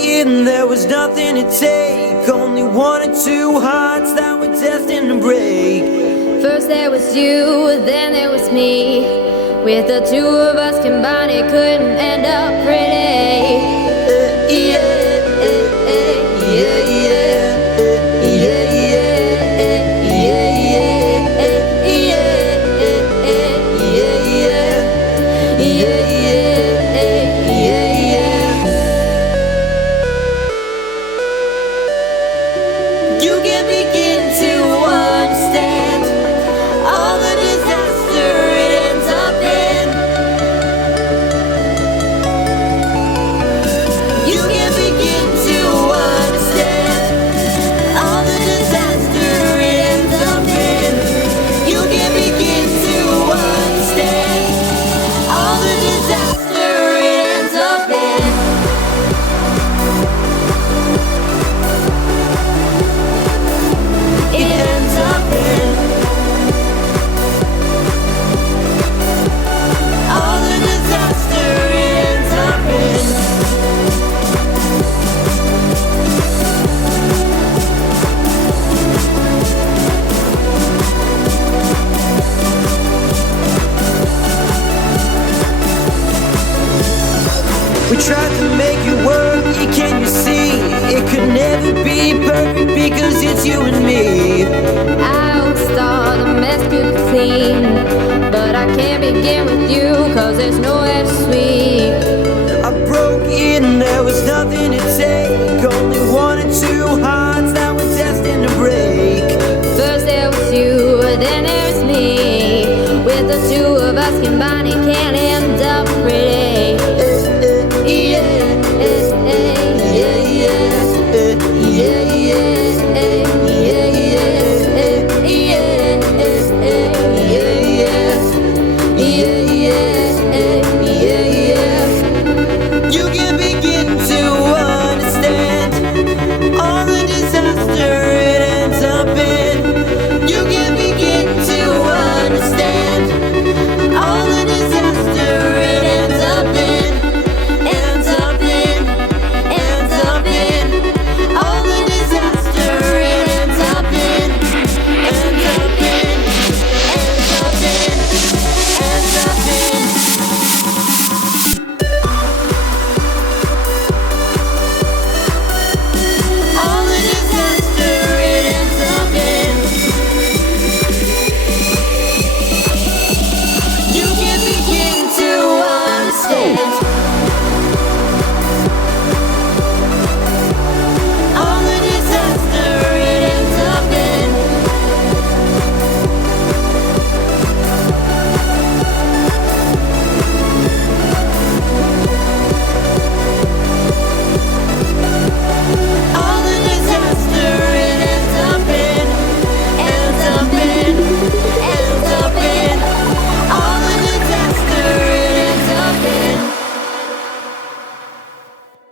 broken, there was nothing to take. Only one or two hearts that were destined to break. First there was you, then there was me. With the two of us combined, it couldn't end up pretty. You can begin to understand all the disaster it ends up in. You can begin to understand all the disaster it ends up in. You can begin to understand all the disaster it ends up in. It ends up in all the disaster it ends up in. We tried to make it work, can you see? It could never be perfect because it's you and me. I always thought the mess could be clean, but I can't begin with you, cause there's nowhere to sweep. I broke in, there was nothing to take. Only one or two hearts that were destined to break. First there was you, then there's me. With the two of us combined, it can't end up pretty.